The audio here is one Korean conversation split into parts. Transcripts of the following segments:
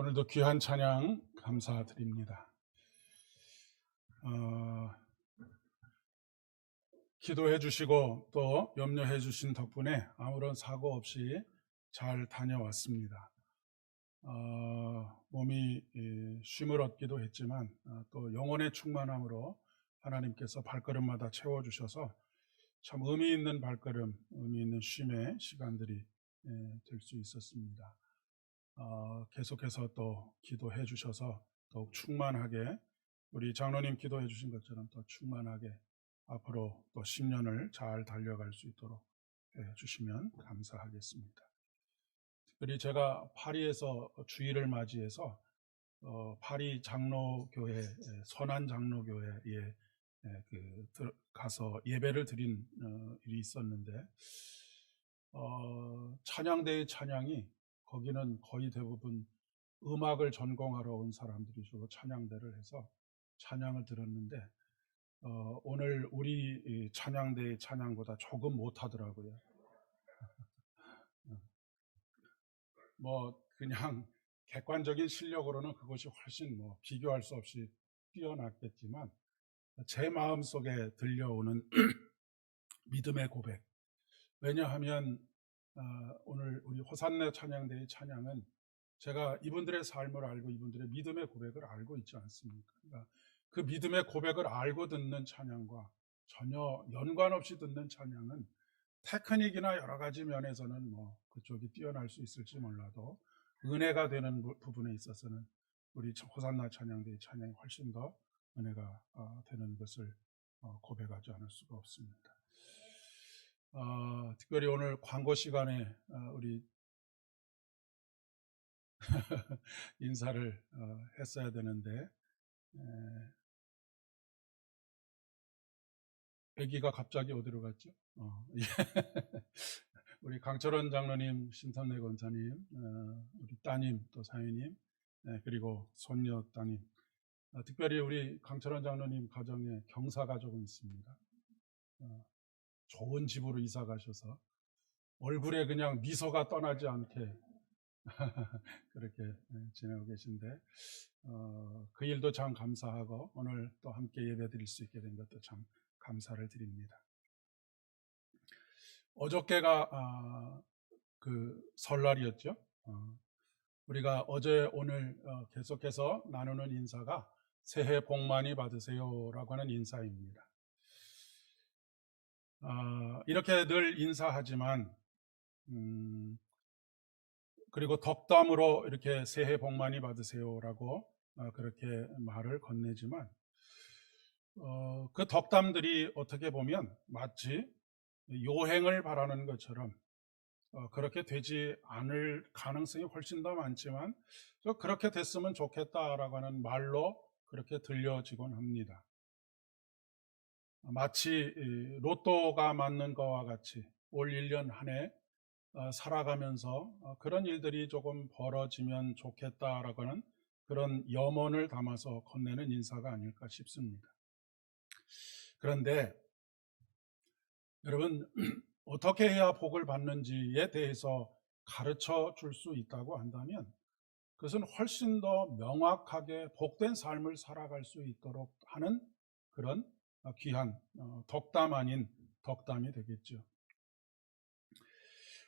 오늘도 귀한 찬양 감사드립니다. 기도해 주시고 또 염려해 주신 덕분에 아무런 사고 없이 잘 다녀왔습니다. 몸이 쉼을 얻기도 했지만 또 영혼의 충만함으로 하나님께서 발걸음마다 채워주셔서 참 의미 있는 발걸음, 의미 있는 쉼의 시간들이 될 수 있었습니다. 계속해서 또 기도해 주셔서 더욱 충만하게 우리 장로님 기도해 주신 것처럼 더 충만하게 앞으로 또 10년을 잘 달려갈 수 있도록 해 주시면 감사하겠습니다. 특별히 제가 파리에서 주일을 맞이해서 파리 장로교회, 선한 장로교회에 가서 예배를 드린 일이 있었는데 찬양대의 찬양이 거기는 거의 대부분 음악을 전공하러 온 사람들이 주로 찬양대를 해서 찬양을 들었는데 오늘 우리 찬양대의 찬양보다 조금 못하더라고요. 뭐 그냥 객관적인 실력으로는 그것이 훨씬 비교할 수 없이 뛰어났겠지만 제 마음속에 들려오는 믿음의 고백, 왜냐하면 오늘 우리 호산나 찬양대의 찬양은 제가 이분들의 삶을 알고 이분들의 믿음의 고백을 알고 있지 않습니까? 그러니까 그 믿음의 고백을 알고 듣는 찬양과 전혀 연관 없이 듣는 찬양은 테크닉이나 여러 가지 면에서는 그쪽이 뛰어날 수 있을지 몰라도 은혜가 되는 부분에 있어서는 우리 호산나 찬양대의 찬양이 훨씬 더 은혜가 되는 것을 고백하지 않을 수가 없습니다. 특별히 오늘 광고 시간에 우리 인사를 했어야 되는데 아기가 갑자기 어디로 갔죠? 우리 강철원 장로님, 신선래 권사님, 우리 따님 또 사위님, 그리고 손녀 따님, 특별히 우리 강철원 장로님 가정에 경사 가족은 있습니다. 좋은 집으로 이사 가셔서 얼굴에 그냥 미소가 떠나지 않게 그렇게 지내고 계신데 그 일도 참 감사하고 오늘 또 함께 예배 드릴 수 있게 된 것도 참 감사를 드립니다. 어저께가 그 설날이었죠. 우리가 어제 오늘 계속해서 나누는 인사가 새해 복 많이 받으세요 라고 하는 인사입니다. 이렇게 늘 인사하지만 그리고 덕담으로 이렇게 새해 복 많이 받으세요라고 그렇게 말을 건네지만 그 덕담들이 어떻게 보면 마치 요행을 바라는 것처럼 그렇게 되지 않을 가능성이 훨씬 더 많지만 그렇게 됐으면 좋겠다라고 하는 말로 그렇게 들려지곤 합니다. 마치 로또가 맞는 것과 같이 올 1년 한 해 살아가면서 그런 일들이 조금 벌어지면 좋겠다라고 하는 그런 염원을 담아서 건네는 인사가 아닐까 싶습니다. 그런데 여러분 어떻게 해야 복을 받는지에 대해서 가르쳐 줄 수 있다고 한다면 그것은 훨씬 더 명확하게 복된 삶을 살아갈 수 있도록 하는 그런 귀한 덕담 아닌 덕담이 되겠죠.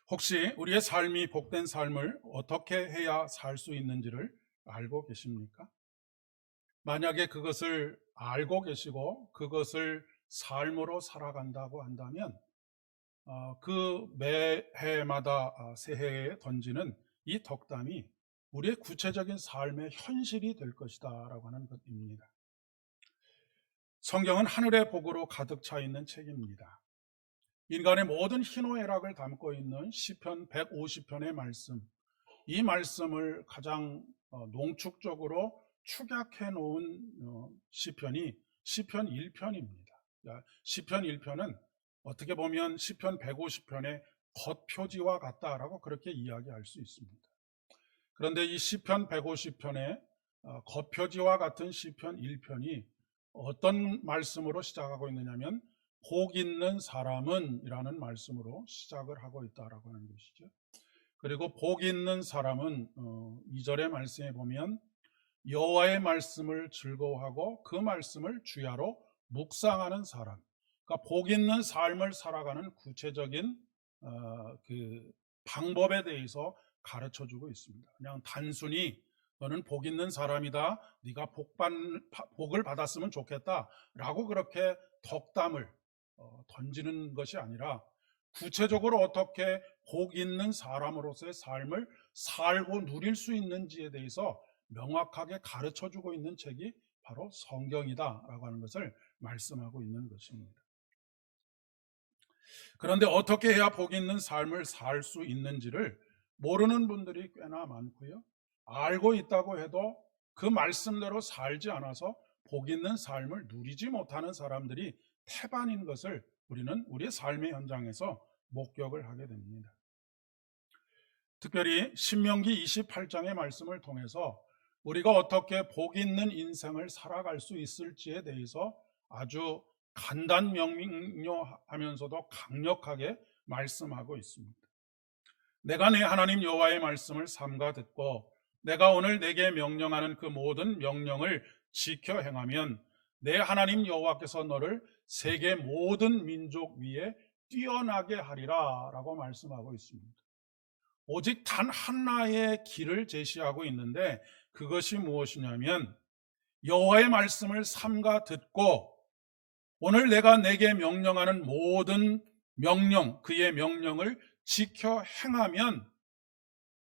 혹시 우리의 삶이 복된 삶을 어떻게 해야 살 수 있는지를 알고 계십니까? 만약에 그것을 알고 계시고 그것을 삶으로 살아간다고 한다면 그 매해마다 새해에 던지는 이 덕담이 우리의 구체적인 삶의 현실이 될 것이다 라고 하는 것입니다. 성경은 하늘의 복으로 가득 차 있는 책입니다. 인간의 모든 희노애락을 담고 있는 시편 150편의 말씀, 이 말씀을 가장 농축적으로 축약해 놓은 시편이 시편 1편입니다. 시편 1편은 어떻게 보면 시편 150편의 겉표지와 같다라고 그렇게 이야기할 수 있습니다. 그런데 이 시편 150편의 겉표지와 같은 시편 1편이 어떤 말씀으로 시작하고 있느냐면 복 있는 사람은 이라는 말씀으로 시작을 하고 있다라고 하는 것이죠. 그리고 복 있는 사람은 2절의 말씀에 보면 여호와의 말씀을 즐거워하고 그 말씀을 주야로 묵상하는 사람. 그러니까 복 있는 삶을 살아가는 구체적인 그 방법에 대해서 가르쳐 주고 있습니다. 그냥 단순히 너는 복 있는 사람이다, 네가 복을 받았으면 좋겠다라고 그렇게 덕담을 던지는 것이 아니라 구체적으로 어떻게 복 있는 사람으로서의 삶을 살고 누릴 수 있는지에 대해서 명확하게 가르쳐 주고 있는 책이 바로 성경이다라고 하는 것을 말씀하고 있는 것입니다. 그런데 어떻게 해야 복 있는 삶을 살 수 있는지를 모르는 분들이 꽤나 많고요. 알고 있다고 해도 그 말씀대로 살지 않아서 복 있는 삶을 누리지 못하는 사람들이 태반인 것을 우리는 우리의 삶의 현장에서 목격을 하게 됩니다. 특별히 신명기 28장의 말씀을 통해서 우리가 어떻게 복 있는 인생을 살아갈 수 있을지에 대해서 아주 간단 명료하면서도 강력하게 말씀하고 있습니다. 내가 내 하나님 여호와의 말씀을 삼가 듣고 내가 오늘 내게 명령하는 그 모든 명령을 지켜 행하면 내 하나님 여호와께서 너를 세계 모든 민족 위에 뛰어나게 하리라 라고 말씀하고 있습니다. 오직 단 하나의 길을 제시하고 있는데 그것이 무엇이냐면 여호와의 말씀을 삼가 듣고 오늘 내가 내게 명령하는 모든 명령, 그의 명령을 지켜 행하면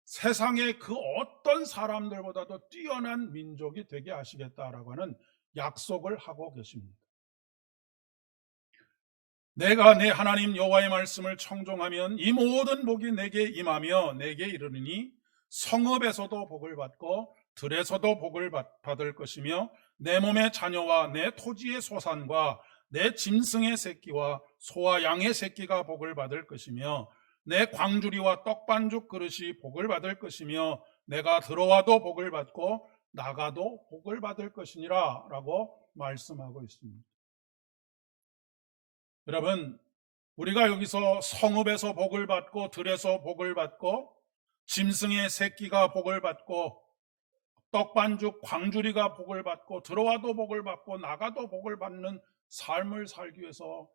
세상의 그 어떤 사람들보다도 뛰어난 민족이 되게 하시겠다라고 하는 약속을 하고 계십니다. 내가 내 하나님 여호와의 말씀을 청종하면 이 모든 복이 내게 임하며 내게 이르느니 성읍에서도 복을 받고 들에서도 복을 받을 것이며 내 몸의 자녀와 내 토지의 소산과 내 짐승의 새끼와 소와 양의 새끼가 복을 받을 것이며 내 광주리와 떡반죽 그릇이 복을 받을 것이며 내가 들어와도 복을 받고 나가도 복을 받을 것이니라 라고 말씀하고 있습니다. 여러분, 우리가 여기서 성읍에서 복을 받고 들에서 복을 받고 짐승의 새끼가 복을 받고 떡반죽 광주리가 복을 받고 들어와도 복을 받고 나가도 복을 받는 삶을 살기 위해서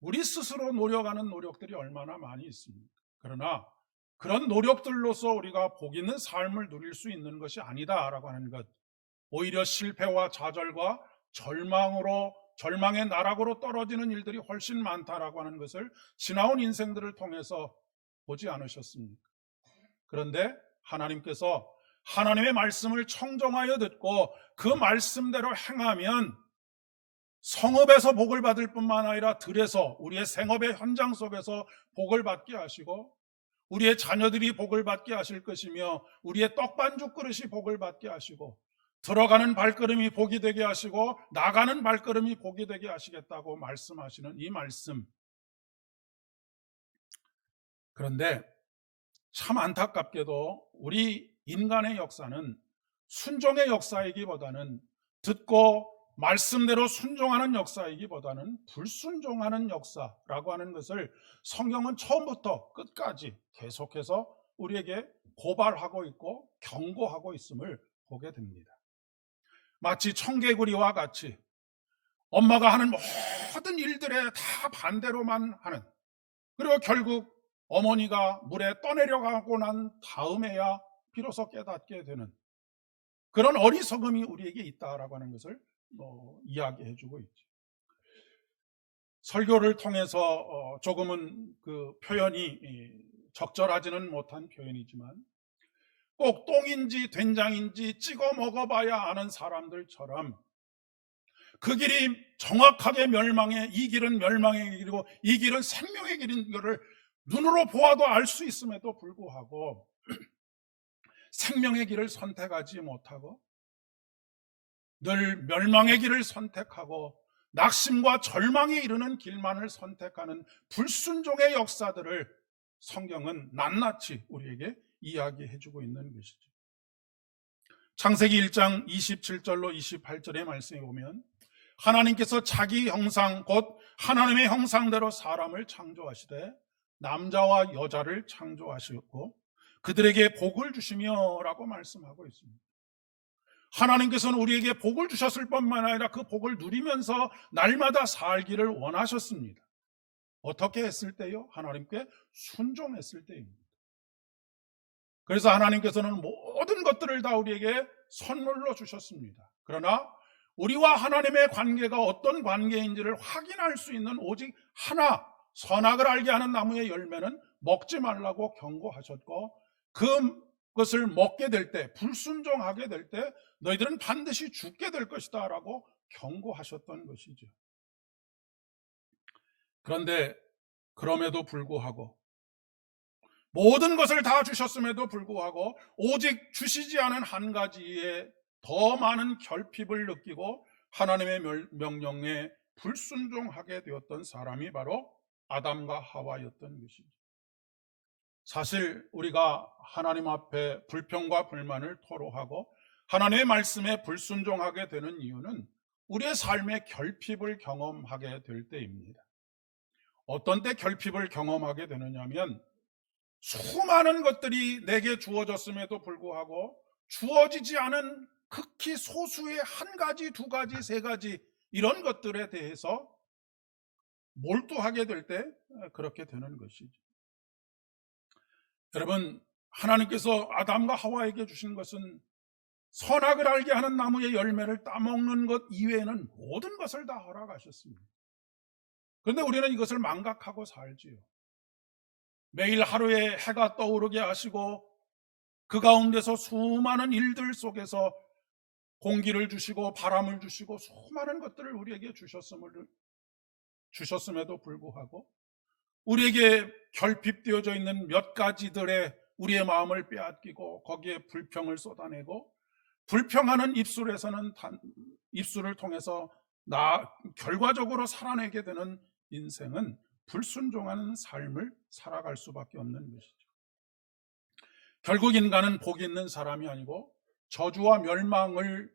우리 스스로 노력하는 노력들이 얼마나 많이 있습니까? 그러나 그런 노력들로서 우리가 복 있는 삶을 누릴 수 있는 것이 아니다라고 하는 것, 오히려 실패와 좌절과 절망의 나락으로 떨어지는 일들이 훨씬 많다라고 하는 것을 지나온 인생들을 통해서 보지 않으셨습니까? 그런데 하나님께서 하나님의 말씀을 청정하여 듣고 그 말씀대로 행하면 성읍에서 복을 받을 뿐만 아니라 들에서 우리의 생업의 현장 속에서 복을 받게 하시고 우리의 자녀들이 복을 받게 하실 것이며 우리의 떡반죽 그릇이 복을 받게 하시고 들어가는 발걸음이 복이 되게 하시고 나가는 발걸음이 복이 되게 하시겠다고 말씀하시는 이 말씀. 그런데 참 안타깝게도 우리 인간의 역사는 순종의 역사이기보다는 듣고 말씀대로 순종하는 역사이기보다는 불순종하는 역사라고 하는 것을 성경은 처음부터 끝까지 계속해서 우리에게 고발하고 있고 경고하고 있음을 보게 됩니다. 마치 청개구리와 같이 엄마가 하는 모든 일들에 다 반대로만 하는, 그리고 결국 어머니가 물에 떠내려가고 난 다음에야 비로소 깨닫게 되는 그런 어리석음이 우리에게 있다라고 하는 것을 이야기해 주고 있죠. 설교를 통해서 조금은 그 표현이 적절하지는 못한 표현이지만 꼭 똥인지 된장인지 찍어 먹어봐야 아는 사람들처럼 그 길이 정확하게 이 길은 멸망의 길이고 이 길은 생명의 길인 것을 눈으로 보아도 알 수 있음에도 불구하고 생명의 길을 선택하지 못하고 늘 멸망의 길을 선택하고 낙심과 절망에 이르는 길만을 선택하는 불순종의 역사들을 성경은 낱낱이 우리에게 이야기해주고 있는 것이죠. 창세기 1장 27절로 28절의 말씀에 보면 하나님께서 자기 형상 곧 하나님의 형상대로 사람을 창조하시되 남자와 여자를 창조하셨고 그들에게 복을 주시며라고 말씀하고 있습니다. 하나님께서는 우리에게 복을 주셨을 뿐만 아니라 그 복을 누리면서 날마다 살기를 원하셨습니다. 어떻게 했을 때요? 하나님께 순종했을 때입니다. 그래서 하나님께서는 모든 것들을 다 우리에게 선물로 주셨습니다. 그러나 우리와 하나님의 관계가 어떤 관계인지를 확인할 수 있는 오직 하나, 선악을 알게 하는 나무의 열매는 먹지 말라고 경고하셨고, 그것을 먹게 될 때, 불순종하게 될 때 너희들은 반드시 죽게 될 것이다 라고 경고하셨던 것이죠. 그런데 그럼에도 불구하고, 모든 것을 다 주셨음에도 불구하고 오직 주시지 않은 한 가지에 더 많은 결핍을 느끼고 하나님의 명령에 불순종하게 되었던 사람이 바로 아담과 하와였던 것이죠. 사실 우리가 하나님 앞에 불평과 불만을 토로하고 하나님의 말씀에 불순종하게 되는 이유는 우리의 삶의 결핍을 경험하게 될 때입니다. 어떤 때 결핍을 경험하게 되느냐면, 수많은 것들이 내게 주어졌음에도 불구하고 주어지지 않은 극히 소수의 한 가지, 두 가지, 세 가지 이런 것들에 대해서 몰두하게 될 때 그렇게 되는 것이죠. 여러분, 하나님께서 아담과 하와에게 주신 것은 선악을 알게 하는 나무의 열매를 따먹는 것 이외에는 모든 것을 다 허락하셨습니다. 그런데 우리는 이것을 망각하고 살지요. 매일 하루에 해가 떠오르게 하시고 그 가운데서 수많은 일들 속에서 공기를 주시고 바람을 주시고 수많은 것들을 우리에게 주셨음에도 불구하고 우리에게 결핍되어져 있는 몇 가지들의 우리의 마음을 빼앗기고 거기에 불평을 쏟아내고 불평하는 입술을 통해서 결과적으로 살아내게 되는 인생은 불순종하는 삶을 살아갈 수밖에 없는 것이죠. 결국 인간은 복이 있는 사람이 아니고 저주와 멸망을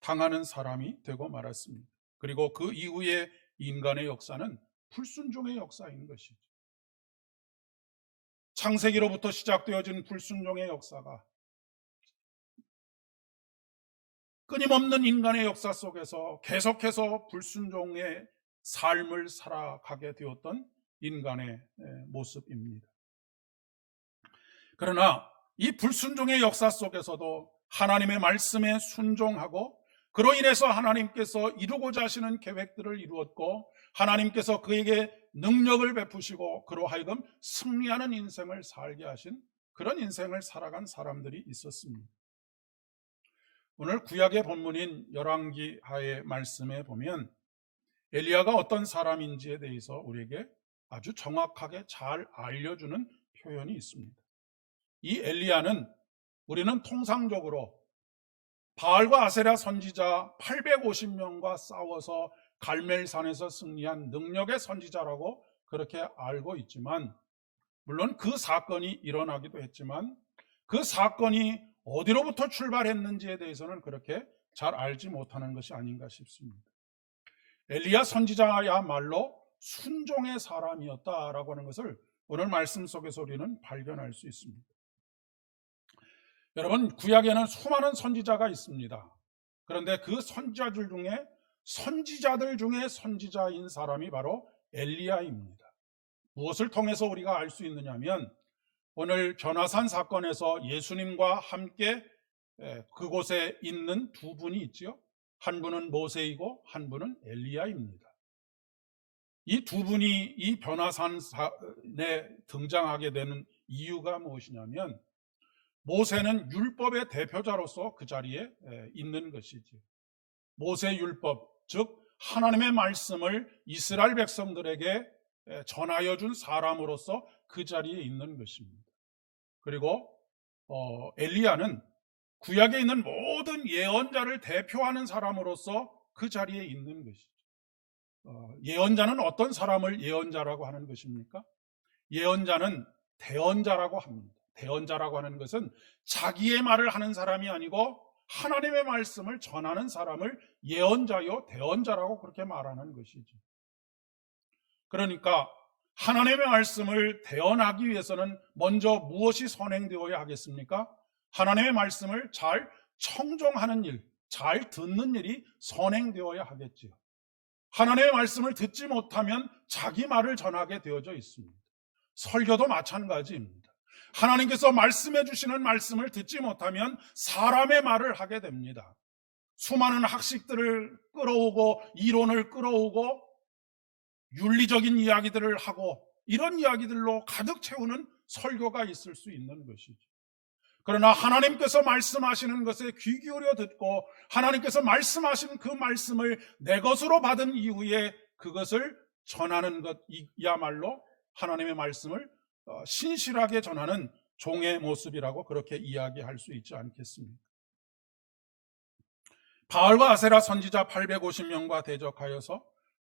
당하는 사람이 되고 말았습니다. 그리고 그 이후의 인간의 역사는 불순종의 역사인 것이죠. 창세기로부터 시작되어진 불순종의 역사가 끊임없는 인간의 역사 속에서 계속해서 불순종의 삶을 살아가게 되었던 인간의 모습입니다. 그러나 이 불순종의 역사 속에서도 하나님의 말씀에 순종하고 그로 인해서 하나님께서 이루고자 하시는 계획들을 이루었고 하나님께서 그에게 능력을 베푸시고 그로 하여금 승리하는 인생을 살게 하신 그런 인생을 살아간 사람들이 있었습니다. 오늘 구약의 본문인 열왕기하의 말씀에 보면 엘리야가 어떤 사람인지에 대해서 우리에게 아주 정확하게 잘 알려주는 표현이 있습니다. 이 엘리야는 우리는 통상적으로 바알과 아세라 선지자 850명과 싸워서 갈멜산에서 승리한 능력의 선지자라고 그렇게 알고 있지만, 물론 그 사건이 일어나기도 했지만 그 사건이 어디로부터 출발했는지에 대해서는 그렇게 잘 알지 못하는 것이 아닌가 싶습니다. 엘리야 선지자야말로 순종의 사람이었다라고 하는 것을 오늘 말씀 속에서 우리는 발견할 수 있습니다. 여러분, 구약에는 수많은 선지자가 있습니다. 그런데 그 선지자들 중에 선지자인 사람이 바로 엘리야입니다. 무엇을 통해서 우리가 알 수 있느냐면 오늘 변화산 사건에서 예수님과 함께 그곳에 있는 두 분이 있죠. 한 분은 모세이고 한 분은 엘리야입니다. 이 두 분이 이 변화산에 등장하게 되는 이유가 무엇이냐면 모세는 율법의 대표자로서 그 자리에 있는 것이죠. 모세 율법, 즉 하나님의 말씀을 이스라엘 백성들에게 전하여 준 사람으로서 그 자리에 있는 것입니다. 그리고 엘리야는 구약에 있는 모든 예언자를 대표하는 사람으로서 그 자리에 있는 것이죠. 예언자는 어떤 사람을 예언자라고 하는 것입니까? 예언자는 대언자라고 합니다. 대언자라고 하는 것은 자기의 말을 하는 사람이 아니고 하나님의 말씀을 전하는 사람을 예언자요 대언자라고 그렇게 말하는 것이죠. 그러니까 하나님의 말씀을 대언하기 위해서는 먼저 무엇이 선행되어야 하겠습니까? 하나님의 말씀을 잘 청종하는 일, 잘 듣는 일이 선행되어야 하겠지요. 하나님의 말씀을 듣지 못하면 자기 말을 전하게 되어져 있습니다. 설교도 마찬가지입니다. 하나님께서 말씀해 주시는 말씀을 듣지 못하면 사람의 말을 하게 됩니다. 수많은 학식들을 끌어오고 이론을 끌어오고 윤리적인 이야기들을 하고 이런 이야기들로 가득 채우는 설교가 있을 수 있는 것이죠. 그러나 하나님께서 말씀하시는 것에 귀 기울여 듣고 하나님께서 말씀하신 그 말씀을 내 것으로 받은 이후에 그것을 전하는 것이야말로 하나님의 말씀을 신실하게 전하는 종의 모습이라고 그렇게 이야기할 수 있지 않겠습니까? 바알과 아세라 선지자 850명과 대적하여서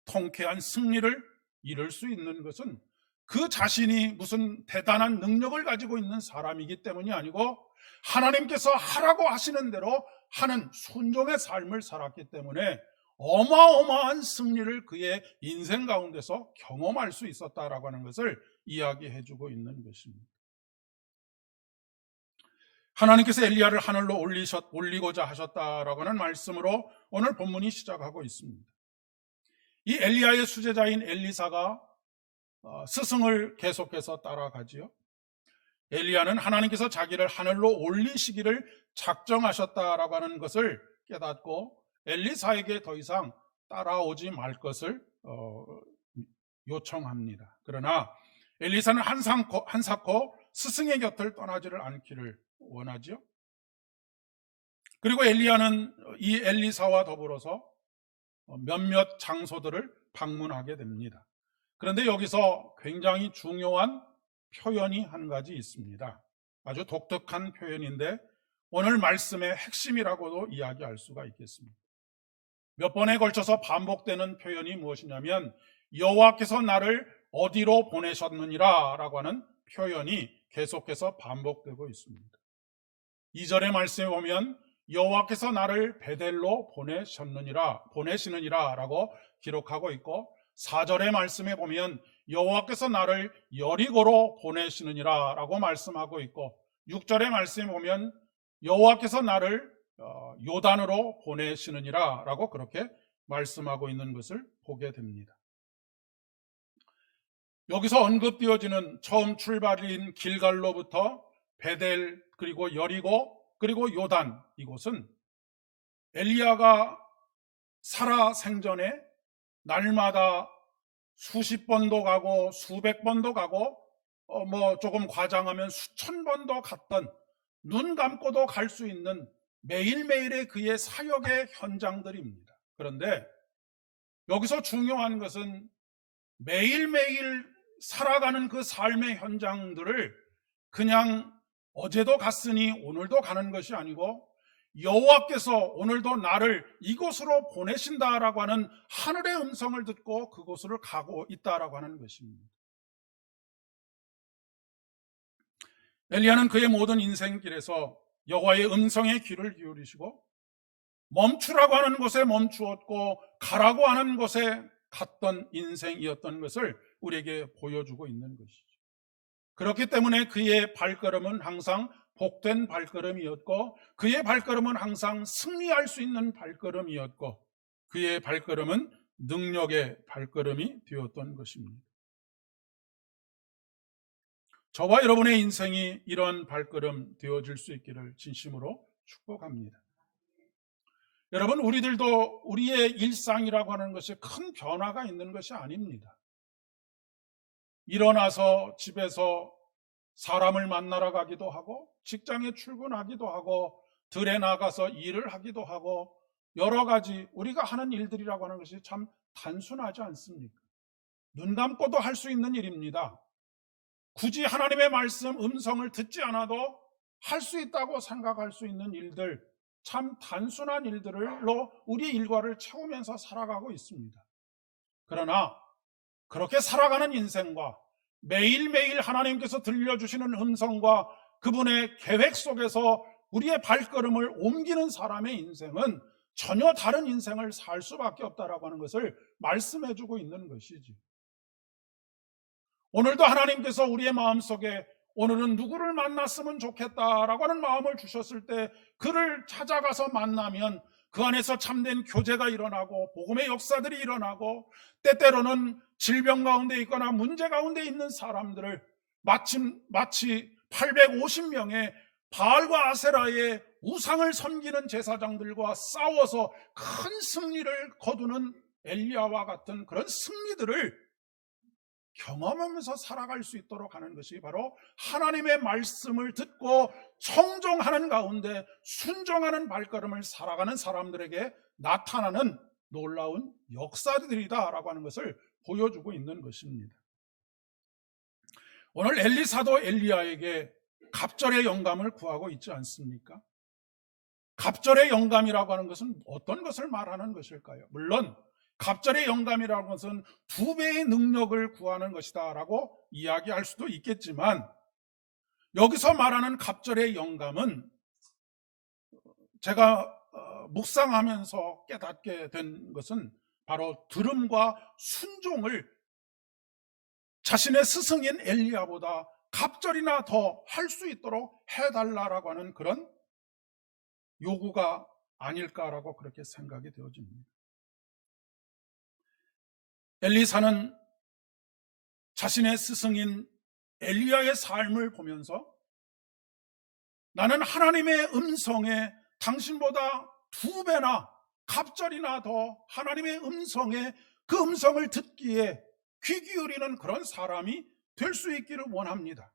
통쾌한 승리를 이룰 수 있는 것은 그 자신이 무슨 대단한 능력을 가지고 있는 사람이기 때문이 아니고 하나님께서 하라고 하시는 대로 하는 순종의 삶을 살았기 때문에 어마어마한 승리를 그의 인생 가운데서 경험할 수 있었다라고 하는 것을 이야기해 주고 있는 것입니다. 하나님께서 엘리야를 하늘로 올리고자 하셨다라고 하는 말씀으로 오늘 본문이 시작하고 있습니다. 이 엘리야의 수제자인 엘리사가 스승을 계속해서 따라가지요. 엘리야는 하나님께서 자기를 하늘로 올리시기를 작정하셨다라고 하는 것을 깨닫고 엘리사에게 더 이상 따라오지 말 것을 요청합니다. 그러나 엘리사는 한사코 스승의 곁을 떠나지를 않기를 원하지요. 그리고 엘리야는 이 엘리사와 더불어서 몇몇 장소들을 방문하게 됩니다. 그런데 여기서 굉장히 중요한 표현이 한 가지 있습니다. 아주 독특한 표현인데 오늘 말씀의 핵심이라고도 이야기할 수가 있겠습니다. 몇 번에 걸쳐서 반복되는 표현이 무엇이냐면 여호와께서 나를 어디로 보내셨느니라 라고 하는 표현이 계속해서 반복되고 있습니다. 2절의 말씀에 보면 여호와께서 나를 베델로 보내시느니라 라고 기록하고 있고 4절의 말씀에 보면 여호와께서 나를 여리고로 보내시느니라 라고 말씀하고 있고 6절의 말씀에 보면 여호와께서 나를 요단으로 보내시느니라 라고 그렇게 말씀하고 있는 것을 보게 됩니다. 여기서 언급되어지는 처음 출발인 길갈로부터 베델 그리고 여리고 그리고 요단, 이곳은 엘리야가 살아 생전에 날마다 수십 번도 가고 수백 번도 가고 조금 과장하면 수천 번도 갔던 눈 감고도 갈 수 있는 매일매일의 그의 사역의 현장들입니다. 그런데 여기서 중요한 것은 매일매일 살아가는 그 삶의 현장들을 그냥 어제도 갔으니 오늘도 가는 것이 아니고 여호와께서 오늘도 나를 이곳으로 보내신다라고 하는 하늘의 음성을 듣고 그곳으로 가고 있다라고 하는 것입니다. 엘리야는 그의 모든 인생길에서 여호와의 음성에 귀를 기울이시고 멈추라고 하는 곳에 멈추었고 가라고 하는 곳에 갔던 인생이었던 것을 우리에게 보여주고 있는 것이죠. 그렇기 때문에 그의 발걸음은 항상 복된 발걸음이었고 그의 발걸음은 항상 승리할 수 있는 발걸음이었고 그의 발걸음은 능력의 발걸음이 되었던 것입니다. 저와 여러분의 인생이 이런 발걸음 되어질 수 있기를 진심으로 축복합니다. 여러분, 우리들도 우리의 일상이라고 하는 것이 큰 변화가 있는 것이 아닙니다. 일어나서 집에서 사람을 만나러 가기도 하고 직장에 출근하기도 하고 들에 나가서 일을 하기도 하고 여러 가지 우리가 하는 일들이라고 하는 것이 참 단순하지 않습니까? 눈 감고도 할 수 있는 일입니다. 굳이 하나님의 말씀 음성을 듣지 않아도 할 수 있다고 생각할 수 있는 일들, 참 단순한 일들로 우리 일과를 채우면서 살아가고 있습니다. 그러나 그렇게 살아가는 인생과 매일매일 하나님께서 들려주시는 음성과 그분의 계획 속에서 우리의 발걸음을 옮기는 사람의 인생은 전혀 다른 인생을 살 수밖에 없다라고 하는 것을 말씀해주고 있는 것이지. 오늘도 하나님께서 우리의 마음속에 오늘은 누구를 만났으면 좋겠다라고 하는 마음을 주셨을 때 그를 찾아가서 만나면 그 안에서 참된 교제가 일어나고 복음의 역사들이 일어나고, 때때로는 질병 가운데 있거나 문제 가운데 있는 사람들을 마치 850명의 바알과 아세라의 우상을 섬기는 제사장들과 싸워서 큰 승리를 거두는 엘리야와 같은 그런 승리들을 경험하면서 살아갈 수 있도록 하는 것이 바로 하나님의 말씀을 듣고 청종하는 가운데 순종하는 발걸음을 살아가는 사람들에게 나타나는 놀라운 역사들이다라고 하는 것을 보여주고 있는 것입니다. 오늘 엘리사도 엘리야에게 갑절의 영감을 구하고 있지 않습니까? 갑절의 영감이라고 하는 것은 어떤 것을 말하는 것일까요? 물론 갑절의 영감이라는 것은 2배의 능력을 구하는 것이다 라고 이야기할 수도 있겠지만, 여기서 말하는 갑절의 영감은 제가 묵상하면서 깨닫게 된 것은 바로 들음과 순종을 자신의 스승인 엘리야보다 갑절이나 더 할 수 있도록 해달라고 하는 그런 요구가 아닐까라고 그렇게 생각이 되어집니다. 엘리사는 자신의 스승인 엘리야의 삶을 보면서 나는 하나님의 음성에 당신보다 2배나 갑절이나 더 하나님의 음성에 그 음성을 듣기에 귀 기울이는 그런 사람이 될 수 있기를 원합니다.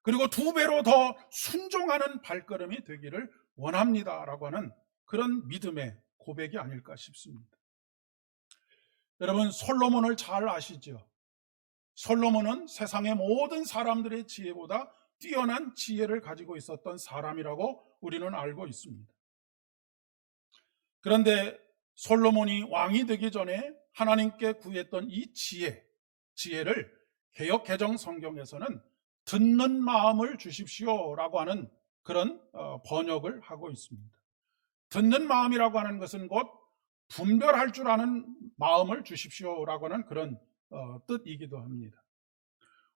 그리고 2배로 더 순종하는 발걸음이 되기를 원합니다 라고 하는 그런 믿음의 고백이 아닐까 싶습니다. 여러분, 솔로몬을 잘 아시죠? 솔로몬은 세상의 모든 사람들의 지혜보다 뛰어난 지혜를 가지고 있었던 사람이라고 우리는 알고 있습니다. 그런데 솔로몬이 왕이 되기 전에 하나님께 구했던 이 지혜를 개역 개정 성경에서는 듣는 마음을 주십시오라고 하는 그런 번역을 하고 있습니다. 듣는 마음이라고 하는 것은 곧 분별할 줄 아는 마음을 주십시오라고 하는 그런 뜻이기도 합니다.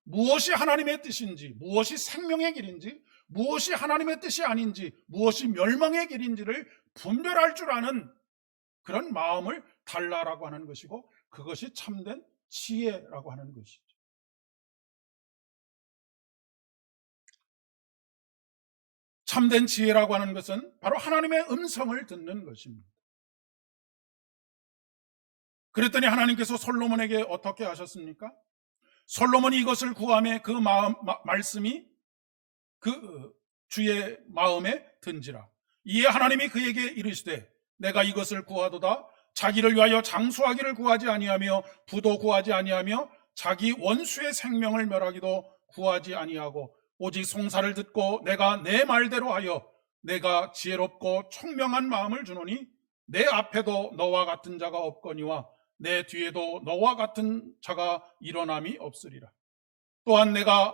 무엇이 하나님의 뜻인지, 무엇이 생명의 길인지, 무엇이 하나님의 뜻이 아닌지, 무엇이 멸망의 길인지를 분별할 줄 아는 그런 마음을 달라라고 하는 것이고, 그것이 참된 지혜라고 하는 것이죠. 참된 지혜라고 하는 것은 바로 하나님의 음성을 듣는 것입니다. 그랬더니 하나님께서 솔로몬에게 어떻게 하셨습니까? 솔로몬이 이것을 구하며 그 말씀이 그 주의 마음에 든지라. 이에 하나님이 그에게 이르시되 내가 이것을 구하도다. 자기를 위하여 장수하기를 구하지 아니하며 부도 구하지 아니하며 자기 원수의 생명을 멸하기도 구하지 아니하고 오직 송사를 듣고 내가 내 말대로 하여 내가 지혜롭고 총명한 마음을 주노니 내 앞에도 너와 같은 자가 없거니와 내 뒤에도 너와 같은 자가 일어남이 없으리라. 또한 내가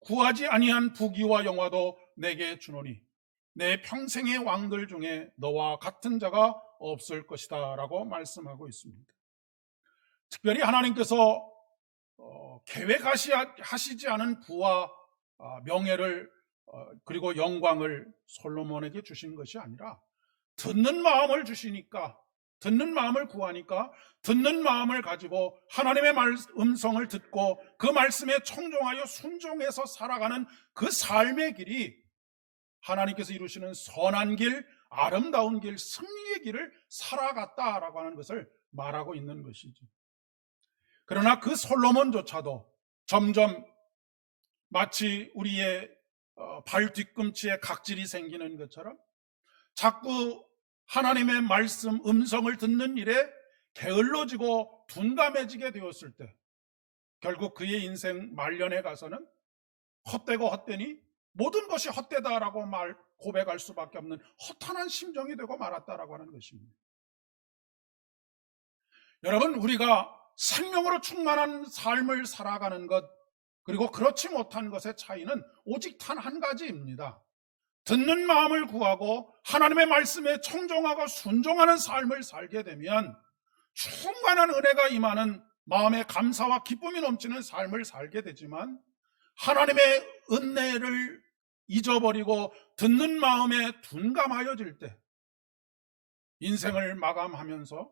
구하지 아니한 부귀와 영화도 내게 주노니 내 평생의 왕들 중에 너와 같은 자가 없을 것이다 라고 말씀하고 있습니다. 특별히 하나님께서 계획하시지 않은 부와 명예를 그리고 영광을 솔로몬에게 주신 것이 아니라 듣는 마음을 주시니까, 듣는 마음을 구하니까 듣는 마음을 가지고 하나님의 음성을 듣고 그 말씀에 청종하여 순종해서 살아가는 그 삶의 길이 하나님께서 이루시는 선한 길, 아름다운 길, 승리의 길을 살아갔다라고 하는 것을 말하고 있는 것이죠. 그러나 그 솔로몬조차도 점점 마치 우리의 발 뒤꿈치에 각질이 생기는 것처럼 자꾸 하나님의 말씀, 음성을 듣는 일에 게을러지고 둔감해지게 되었을 때 결국 그의 인생 말년에 가서는 헛되고 헛되니 모든 것이 헛되다라고 고백할 수밖에 없는 허탄한 심정이 되고 말았다라고 하는 것입니다. 여러분, 우리가 생명으로 충만한 삶을 살아가는 것, 그리고 그렇지 못한 것의 차이는 오직 단 한 가지입니다. 듣는 마음을 구하고 하나님의 말씀에 청종하고 순종하는 삶을 살게 되면 충만한 은혜가 임하는 마음에 감사와 기쁨이 넘치는 삶을 살게 되지만 하나님의 은혜를 잊어버리고 듣는 마음에 둔감하여질 때 인생을 마감하면서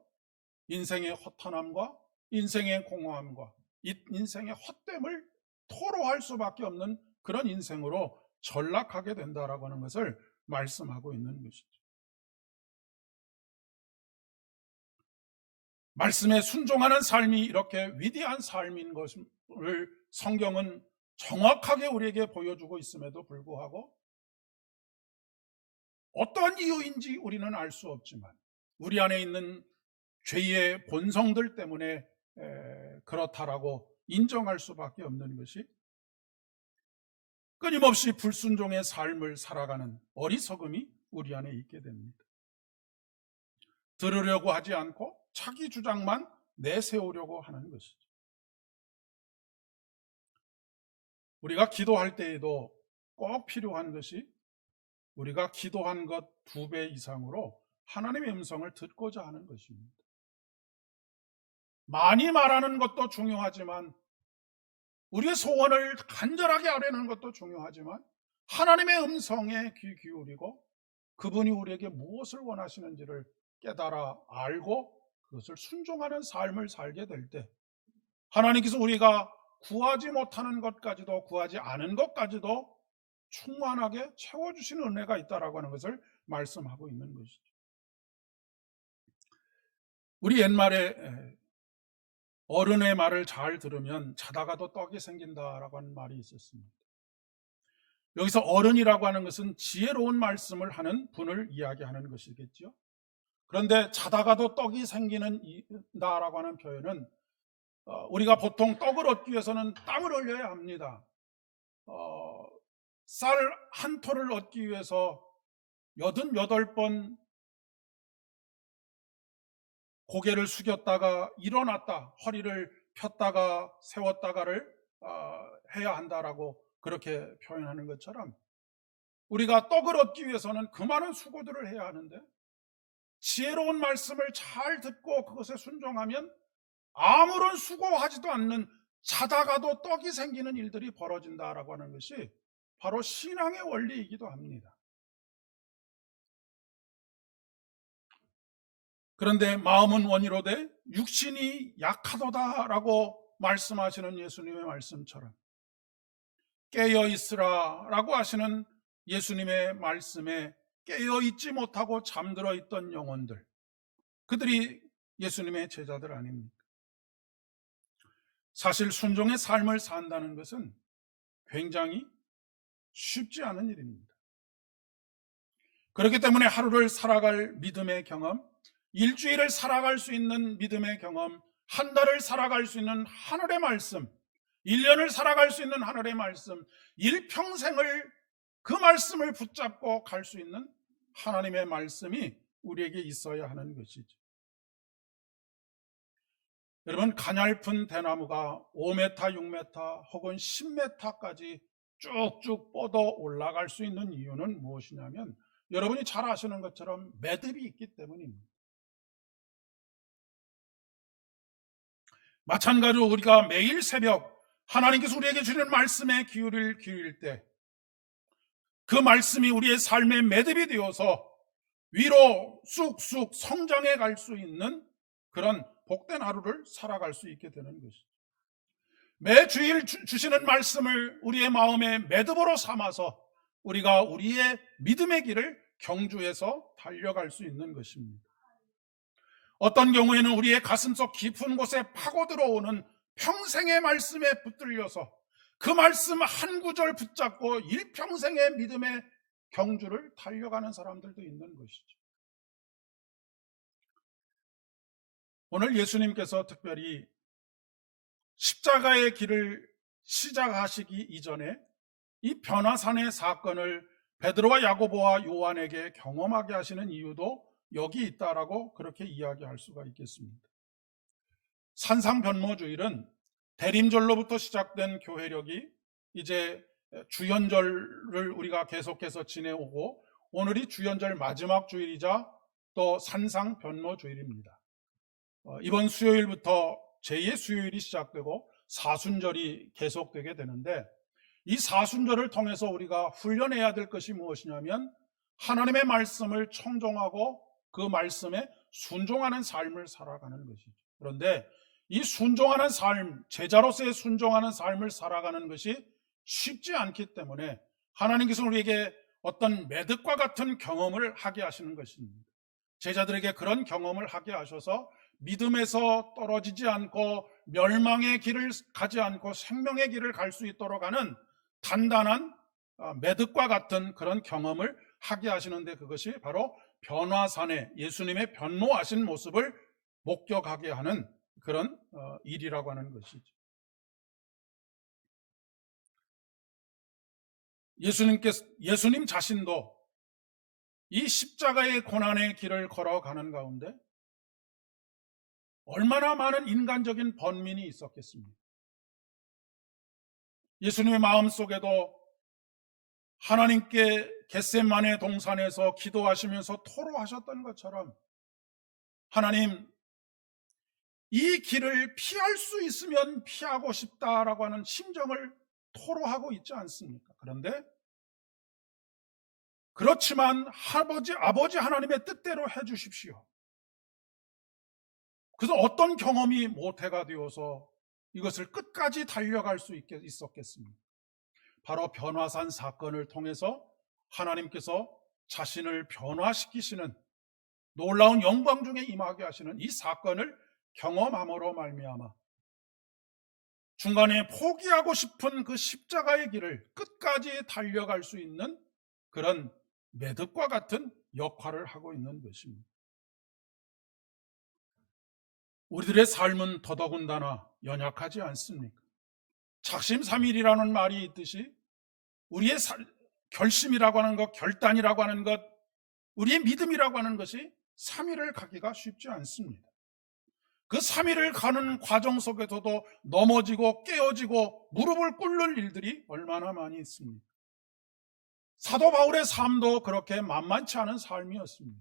인생의 허탄함과 인생의 공허함과 인생의 헛됨을 토로할 수밖에 없는 그런 인생으로 전락하게 된다라고 하는 것을 말씀하고 있는 것이죠. 말씀에 순종하는 삶이 이렇게 위대한 삶인 것을 성경은 정확하게 우리에게 보여주고 있음에도 불구하고 어떠한 이유인지 우리는 알 수 없지만 우리 안에 있는 죄의 본성들 때문에 그렇다라고 인정할 수밖에 없는 것이 끊임없이 불순종의 삶을 살아가는 어리석음이 우리 안에 있게 됩니다. 들으려고 하지 않고 자기 주장만 내세우려고 하는 것이죠. 우리가 기도할 때에도 꼭 필요한 것이 우리가 기도한 것 2배 이상으로 하나님의 음성을 듣고자 하는 것입니다. 많이 말하는 것도 중요하지만 우리의 소원을 간절하게 아뢰는 것도 중요하지만 하나님의 음성에 귀 기울이고 그분이 우리에게 무엇을 원하시는지를 깨달아 알고 그것을 순종하는 삶을 살게 될 때 하나님께서 우리가 구하지 못하는 것까지도 구하지 않은 것까지도 충만하게 채워주시는 은혜가 있다라고 하는 것을 말씀하고 있는 것이죠. 우리 옛말에 어른의 말을 잘 들으면 자다가도 떡이 생긴다라고 하는 말이 있었습니다. 여기서 어른이라고 하는 것은 지혜로운 말씀을 하는 분을 이야기하는 것이겠죠. 그런데 자다가도 떡이 생기는다라고 하는 표현은 우리가 보통 떡을 얻기 위해서는 땀을 흘려야 합니다. 쌀 한 톨을 얻기 위해서 88번 고개를 숙였다가 일어났다, 허리를 폈다가 세웠다가를 해야 한다라고 그렇게 표현하는 것처럼 우리가 떡을 얻기 위해서는 그 많은 수고들을 해야 하는데 지혜로운 말씀을 잘 듣고 그것에 순종하면 아무런 수고하지도 않는 자다가도 떡이 생기는 일들이 벌어진다라고 하는 것이 바로 신앙의 원리이기도 합니다. 그런데 마음은 원이로되 육신이 약하도다라고 말씀하시는 예수님의 말씀처럼 깨어있으라 라고 하시는 예수님의 말씀에 깨어있지 못하고 잠들어 있던 영혼들, 그들이 예수님의 제자들 아닙니까? 사실 순종의 삶을 산다는 것은 굉장히 쉽지 않은 일입니다. 그렇기 때문에 하루를 살아갈 믿음의 경험, 일주일을 살아갈 수 있는 믿음의 경험, 한 달을 살아갈 수 있는 하늘의 말씀, 1년을 살아갈 수 있는 하늘의 말씀, 일평생을 그 말씀을 붙잡고 갈 수 있는 하나님의 말씀이 우리에게 있어야 하는 것이죠. 여러분, 가냘픈 대나무가 5m, 6m 혹은 10m까지 쭉쭉 뻗어 올라갈 수 있는 이유는 무엇이냐면 여러분이 잘 아시는 것처럼 매듭이 있기 때문입니다. 마찬가지로 우리가 매일 새벽 하나님께서 우리에게 주는 말씀에 귀를 기울일 때 그 말씀이 우리의 삶의 매듭이 되어서 위로 쑥쑥 성장해 갈 수 있는 그런 복된 하루를 살아갈 수 있게 되는 것이죠. 매주일 주시는 말씀을 우리의 마음의 매듭으로 삼아서 우리가 우리의 믿음의 길을 경주해서 달려갈 수 있는 것입니다. 어떤 경우에는 우리의 가슴속 깊은 곳에 파고 들어오는 평생의 말씀에 붙들려서 그 말씀 한 구절 붙잡고 일평생의 믿음의 경주를 달려가는 사람들도 있는 것이죠. 오늘 예수님께서 특별히 십자가의 길을 시작하시기 이전에 이 변화산의 사건을 베드로와 야고보와 요한에게 경험하게 하시는 이유도 여기 있다라고 그렇게 이야기할 수가 있겠습니다. 산상변모주일은 대림절로부터 시작된 교회력이 이제 주연절을 우리가 계속해서 지내오고 오늘이 주연절 마지막 주일이자 또 산상변모주일입니다. 이번 수요일부터 제2의 수요일이 시작되고 사순절이 계속되게 되는데, 이 사순절을 통해서 우리가 훈련해야 될 것이 무엇이냐면 하나님의 말씀을 청종하고 그 말씀에 순종하는 삶을 살아가는 것이죠. 그런데 이 순종하는 삶, 제자로서의 순종하는 삶을 살아가는 것이 쉽지 않기 때문에 하나님께서 우리에게 어떤 매듭과 같은 경험을 하게 하시는 것입니다. 제자들에게 그런 경험을 하게 하셔서 믿음에서 떨어지지 않고 멸망의 길을 가지 않고 생명의 길을 갈 수 있도록 하는 단단한 매듭과 같은 그런 경험을 하게 하시는데, 그것이 바로 변화산에 예수님의 변모하신 모습을 목격하게 하는 그런 일이라고 하는 것이죠. 예수님 자신도 이 십자가의 고난의 길을 걸어가는 가운데 얼마나 많은 인간적인 번민이 있었겠습니까? 예수님의 마음속에도 하나님께 겟세마네 동산에서 기도하시면서 토로하셨던 것처럼, 하나님, 이 길을 피할 수 있으면 피하고 싶다라고 하는 심정을 토로하고 있지 않습니까? 그런데 그렇지만 아버지 하나님의 뜻대로 해주십시오. 그래서 어떤 경험이 모태가 되어서 이것을 끝까지 달려갈 수 있었겠습니까? 바로 변화산 사건을 통해서 하나님께서 자신을 변화시키시는 놀라운 영광 중에 임하게 하시는 이 사건을 경험함으로 말미암아 중간에 포기하고 싶은 그 십자가의 길을 끝까지 달려갈 수 있는 그런 매듭과 같은 역할을 하고 있는 것입니다. 우리들의 삶은 더더군다나 연약하지 않습니까? 작심삼일이라는 말이 있듯이 우리의 결심이라고 하는 것, 결단이라고 하는 것, 우리의 믿음이라고 하는 것이 3일을 가기가 쉽지 않습니다. 그 3일을 가는 과정 속에서도 넘어지고 깨어지고 무릎을 꿇는 일들이 얼마나 많이 있습니까? 사도 바울의 삶도 그렇게 만만치 않은 삶이었습니다.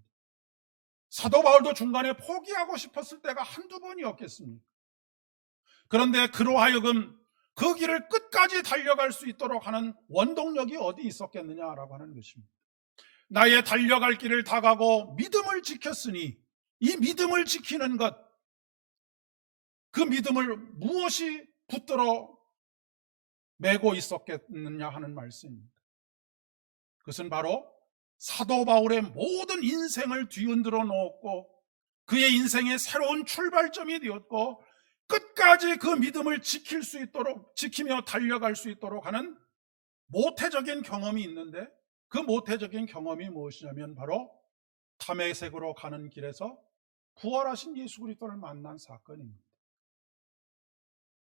사도 바울도 중간에 포기하고 싶었을 때가 한두 번이었겠습니까? 그런데 그로 하여금 그 길을 끝까지 달려갈 수 있도록 하는 원동력이 어디 있었겠느냐라고 하는 것입니다. 나의 달려갈 길을 다 가고 믿음을 지켰으니 이 믿음을 지키는 것, 그 믿음을 무엇이 붙들어 매고 있었겠느냐 하는 말씀입니다. 그것은 바로 사도 바울의 모든 인생을 뒤흔들어 놓았고 그의 인생의 새로운 출발점이 되었고 끝까지 그 믿음을 지키며 달려갈 수 있도록 하는 모태적인 경험이 있는데, 그 모태적인 경험이 무엇이냐면 바로 다메섹으로 가는 길에서 부활하신 예수 그리스도를 만난 사건입니다.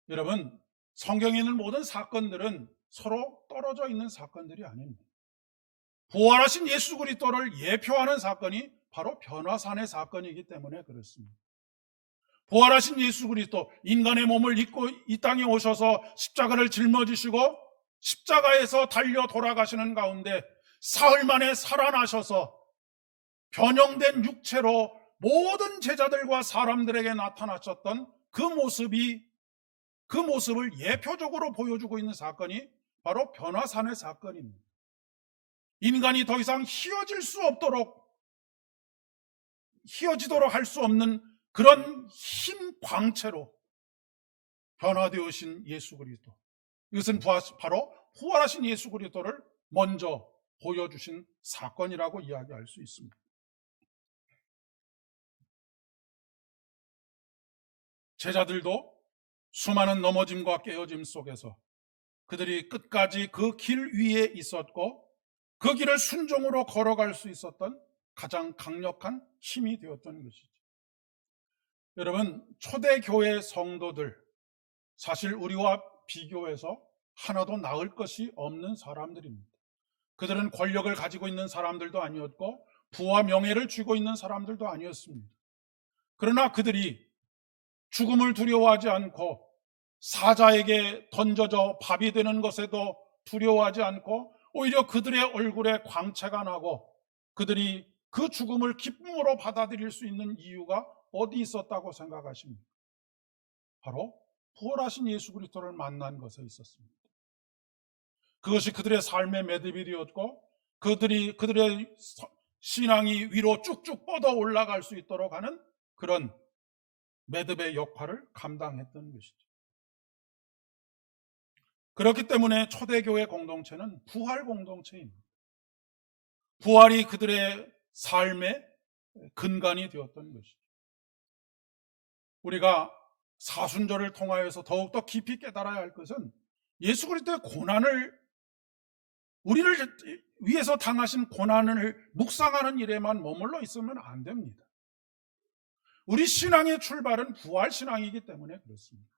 여러분, 성경에 있는 모든 사건들은 서로 떨어져 있는 사건들이 아닙니다. 부활하신 예수 그리스도를 예표하는 사건이 바로 변화산의 사건이기 때문에 그렇습니다. 부활하신 예수 그리스도, 인간의 몸을 입고 이 땅에 오셔서 십자가를 짊어지시고 십자가에서 달려 돌아가시는 가운데 사흘 만에 살아나셔서 변형된 육체로 모든 제자들과 사람들에게 나타나셨던 그 모습을 예표적으로 보여주고 있는 사건이 바로 변화산의 사건입니다. 인간이 더 이상 휘어지도록 할 수 없는 그런 흰 광채로 변화되으신 예수 그리스도, 이것은 바로 부활하신 예수 그리스도를 먼저 보여주신 사건이라고 이야기할 수 있습니다. 제자들도 수많은 넘어짐과 깨어짐 속에서 그들이 끝까지 그 길 위에 있었고 그 길을 순종으로 걸어갈 수 있었던 가장 강력한 힘이 되었던 것이죠. 여러분, 초대교회 성도들, 사실 우리와 비교해서 하나도 나을 것이 없는 사람들입니다. 그들은 권력을 가지고 있는 사람들도 아니었고 부와 명예를 쥐고 있는 사람들도 아니었습니다. 그러나 그들이 죽음을 두려워하지 않고 사자에게 던져져 밥이 되는 것에도 두려워하지 않고 오히려 그들의 얼굴에 광채가 나고 그들이 그 죽음을 기쁨으로 받아들일 수 있는 이유가 어디 있었다고 생각하십니까? 바로 부활하신 예수 그리스도를 만난 것에 있었습니다. 그것이 그들의 삶의 매듭이 되었고 그들의 신앙이 위로 쭉쭉 뻗어 올라갈 수 있도록 하는 그런 매듭의 역할을 감당했던 것이죠. 그렇기 때문에 초대교회 공동체는 부활 공동체입니다. 부활이 그들의 삶의 근간이 되었던 것이죠. 우리가 사순절을 통하여서 더욱더 깊이 깨달아야 할 것은 예수 그리스도의 고난을, 우리를 위해서 당하신 고난을 묵상하는 일에만 머물러 있으면 안 됩니다. 우리 신앙의 출발은 부활 신앙이기 때문에 그렇습니다.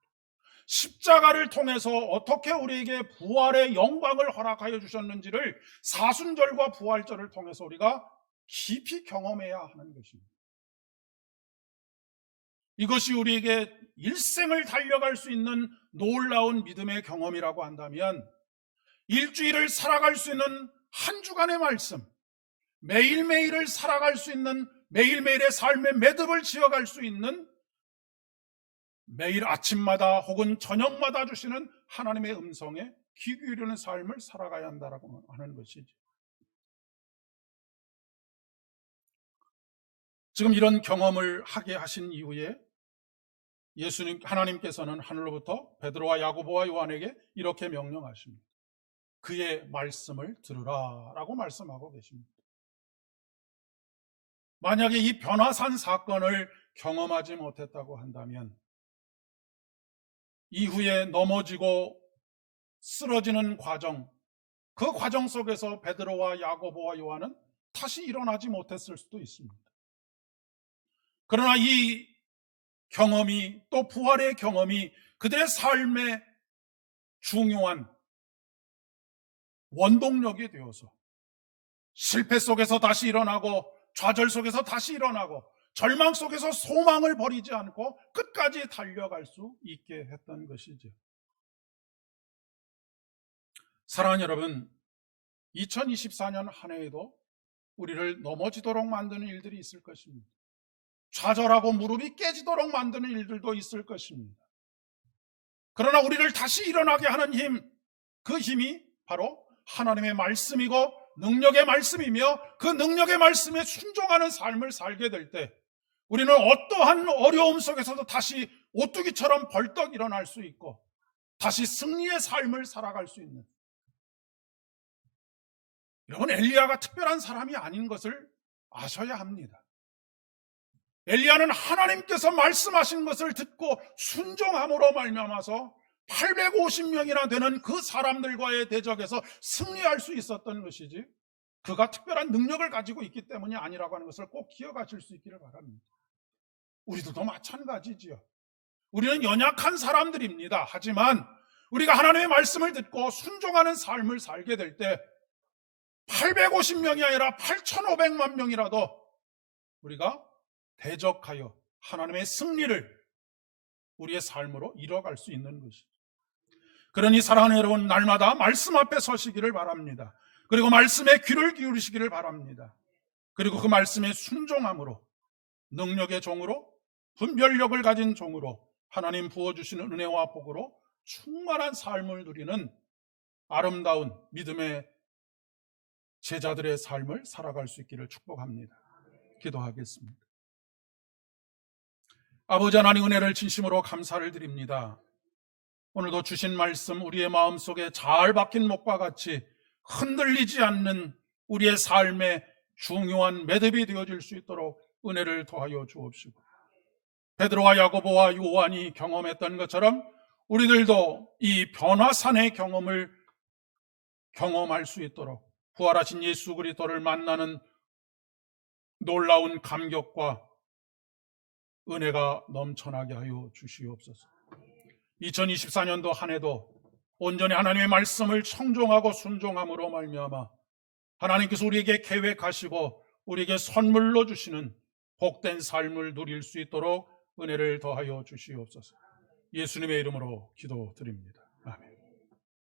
십자가를 통해서 어떻게 우리에게 부활의 영광을 허락하여 주셨는지를 사순절과 부활절을 통해서 우리가 깊이 경험해야 하는 것입니다. 이것이 우리에게 일생을 달려갈 수 있는 놀라운 믿음의 경험이라고 한다면, 일주일을 살아갈 수 있는 한 주간의 말씀, 매일매일을 살아갈 수 있는, 매일매일의 삶의 매듭을 지어갈 수 있는, 매일 아침마다 혹은 저녁마다 주시는 하나님의 음성에 귀 기울이는 삶을 살아가야 한다고 하는 것이죠. 지금 이런 경험을 하게 하신 이후에 하나님께서는 하늘로부터 베드로와 야고보와 요한에게 이렇게 명령하십니다. 그의 말씀을 들으라 라고 말씀하고 계십니다. 만약에 이 변화산 사건을 경험하지 못했다고 한다면 이후에 넘어지고 쓰러지는 과정, 그 과정 속에서 베드로와 야고보와 요한은 다시 일어나지 못했을 수도 있습니다. 그러나 이 경험이, 또 부활의 경험이 그들의 삶의 중요한 원동력이 되어서 실패 속에서 다시 일어나고, 좌절 속에서 다시 일어나고, 절망 속에서 소망을 버리지 않고 끝까지 달려갈 수 있게 했던 것이죠. 사랑하는 여러분, 2024년 한 해에도 우리를 넘어지도록 만드는 일들이 있을 것입니다. 좌절하고 무릎이 깨지도록 만드는 일들도 있을 것입니다. 그러나 우리를 다시 일어나게 하는 힘, 그 힘이 바로 하나님의 말씀이고 능력의 말씀이며, 그 능력의 말씀에 순종하는 삶을 살게 될 때 우리는 어떠한 어려움 속에서도 다시 오뚜기처럼 벌떡 일어날 수 있고 다시 승리의 삶을 살아갈 수 있는, 여러분, 엘리야가 특별한 사람이 아닌 것을 아셔야 합니다. 엘리야는 하나님께서 말씀하신 것을 듣고 순종함으로 말미암아서 850명이나 되는 그 사람들과의 대적에서 승리할 수 있었던 것이지, 그가 특별한 능력을 가지고 있기 때문이 아니라고 하는 것을 꼭 기억하실 수 있기를 바랍니다. 우리들도 마찬가지지요. 우리는 연약한 사람들입니다. 하지만 우리가 하나님의 말씀을 듣고 순종하는 삶을 살게 될 때 850명이 아니라 8,500만 명이라도 우리가 대적하여 하나님의 승리를 우리의 삶으로 이뤄갈 수 있는 것이죠. 그러니 사랑하는 여러분, 날마다 말씀 앞에 서시기를 바랍니다. 그리고 말씀에 귀를 기울이시기를 바랍니다. 그리고 그 말씀에 순종함으로, 능력의 종으로, 분별력을 가진 종으로, 하나님 부어주시는 은혜와 복으로 충만한 삶을 누리는 아름다운 믿음의 제자들의 삶을 살아갈 수 있기를 축복합니다. 기도하겠습니다. 아버지 하나님, 은혜를 진심으로 감사를 드립니다. 오늘도 주신 말씀 우리의 마음속에 잘 박힌 목과 같이 흔들리지 않는 우리의 삶의 중요한 매듭이 되어질 수 있도록 은혜를 더하여 주옵시고, 베드로와 야고보와 요한이 경험했던 것처럼 우리들도 이 변화산의 경험을 경험할 수 있도록 부활하신 예수 그리스도를 만나는 놀라운 감격과 은혜가 넘쳐나게 하여 주시옵소서. 2024년도 한 해도 온전히 하나님의 말씀을 청종하고 순종함으로 말미암아 하나님께서 우리에게 계획하시고 우리에게 선물로 주시는 복된 삶을 누릴 수 있도록 은혜를 더하여 주시옵소서. 예수님의 이름으로 기도드립니다.